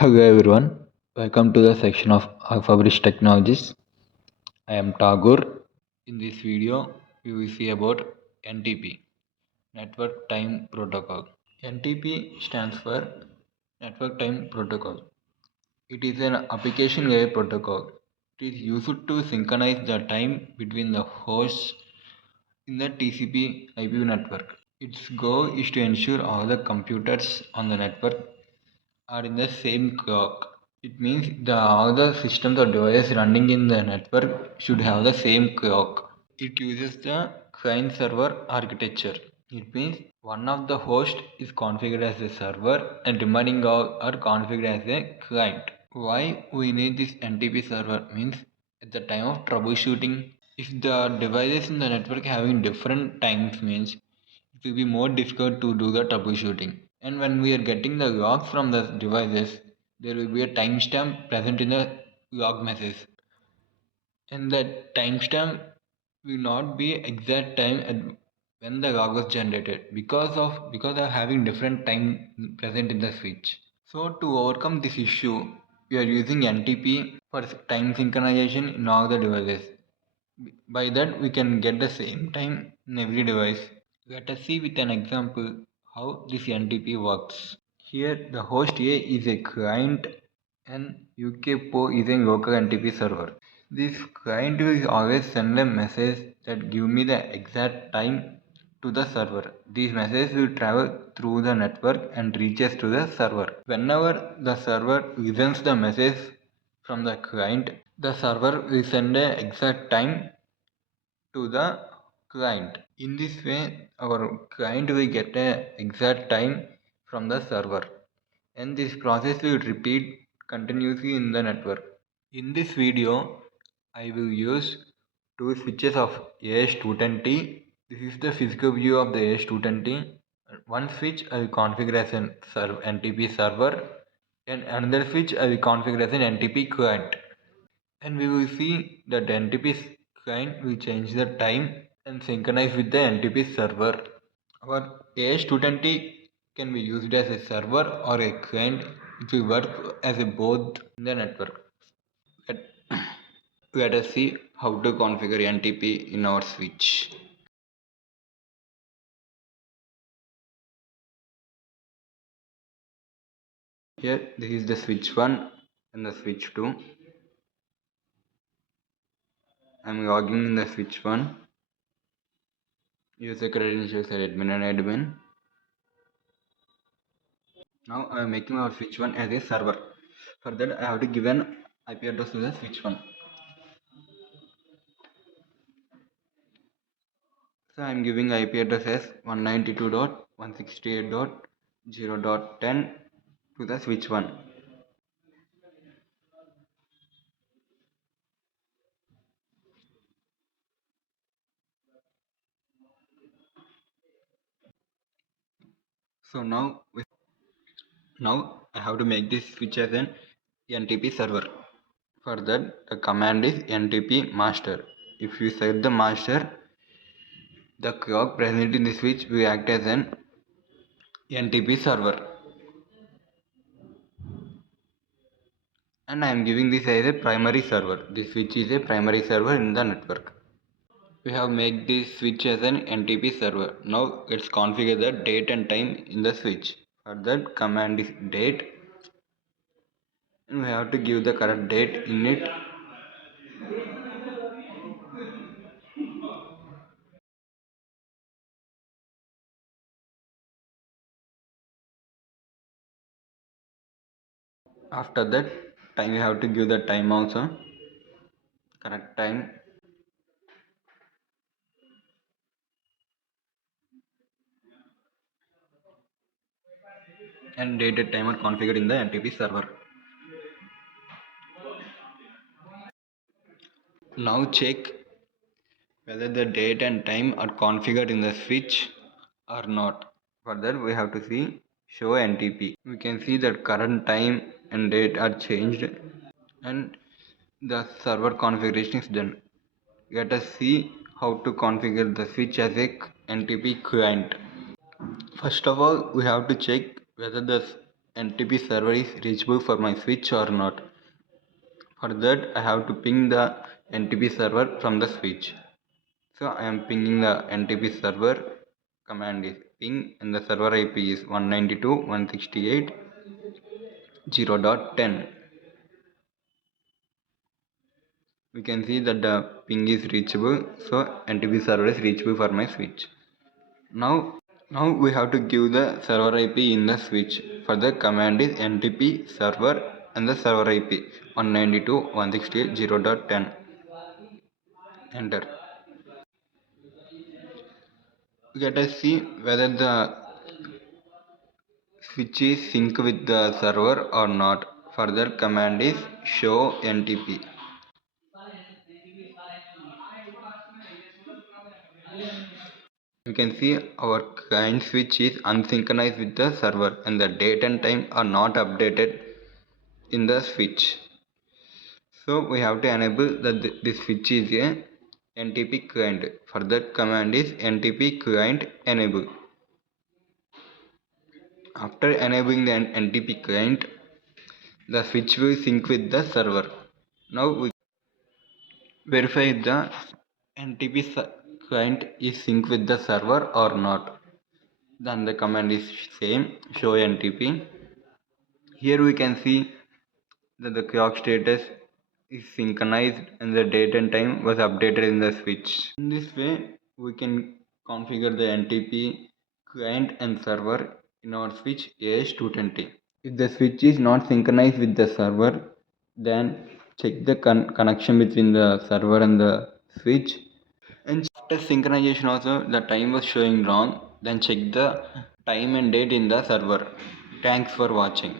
Hello everyone, welcome to the section of Fabric Technologies. I am Tagore. In this video, we will see about NTP, Network Time Protocol. NTP stands for Network Time Protocol. It is an application layer protocol. It is used to synchronize the time between the hosts in the TCP IP network. Its goal is to ensure all the computers on the network are in the same clock. It means all the systems or devices running in the network should have the same clock. It uses the client server architecture. It means one of the hosts is configured as a server and remaining all are configured as a client. Why we need this NTP server means at the time of troubleshooting, if the devices in the network having different times means it will be more difficult to do the troubleshooting. And when we are getting the logs from the devices, there will be a timestamp present in the log message. And that timestamp will not be exact time at when the log was generated because of having different time present in the switch. So to overcome this issue, we are using NTP for time synchronization in all the devices. By that we can get the same time in every device. Let us see with an example how this NTP works. Here the host A is a client and UKPO is a local NTP server. This client will always send a message that give me the exact time to the server. This message will travel through the network and reaches to the server. Whenever the server listens the message from the client, the server will send a exact time to the client. In this way, our client will get a exact time from the server, and this process will repeat continuously in the network. In this video, I will use two switches of AS220. This is the physical view of the AS220. One switch I will configure as an NTP server, and another switch I will configure as an NTP client. And we will see that NTP client will change the time and synchronize with the NTP server. Our AS220 can be used as a server or a client. It will work as a both in the network. Let, let us see how to configure NTP in our switch. Here, this is the switch 1 and the switch 2. I am logging in the switch 1. User credentials are admin and admin. Now I am making our switch 1 as a server. For that I have to give an IP address to the switch 1. So I am giving IP address as 192.168.0.10 to the switch 1. So now I have to make this switch as an NTP server. For that the command is NTP master. If you set the master, the clock present in the switch will act as an NTP server. And I am giving this as a primary server. This switch is a primary server in the network. We have made this switch as an NTP server. Now let's configure the date and time in the switch. For that command is date, and we have to give the correct date in it. After that time we have to give the time also, correct time. And date and time are configured in the NTP server. Now check whether the date and time are configured in the switch or not. For that we have to see show NTP. We can see that current time and date are changed and the server configuration is done. Let us see how to configure the switch as a NTP client. First of all, we have to check whether the NTP server is reachable for my switch or not. For that, I have to ping the NTP server from the switch. So I am pinging the NTP server. Command is ping and the server IP is 192.168.0.10. We can see that the ping is reachable, so NTP server is reachable for my switch. Now we have to give the server IP in the switch. For the command is NTP server and the server IP 192.168.0.10. Enter. Let us see whether the switch is sync with the server or not. Further command is show NTP. You can see our client switch is unsynchronized with the server and the date and time are not updated in the switch. So we have to enable that this switch is a NTP client. For that command is NTP client enable. After enabling the NTP client, the switch will sync with the server. Now we verify the NTP client is sync with the server or not. Then the command is same, show NTP. Here we can see that the clock status is synchronized and the date and time was updated in the switch. In this way, we can configure the NTP client and server in our switch AS220. If the switch is not synchronized with the server, then check the connection between the server and the switch. And after synchronization also the time was showing wrong, then check the time and date in the server. Thanks for watching.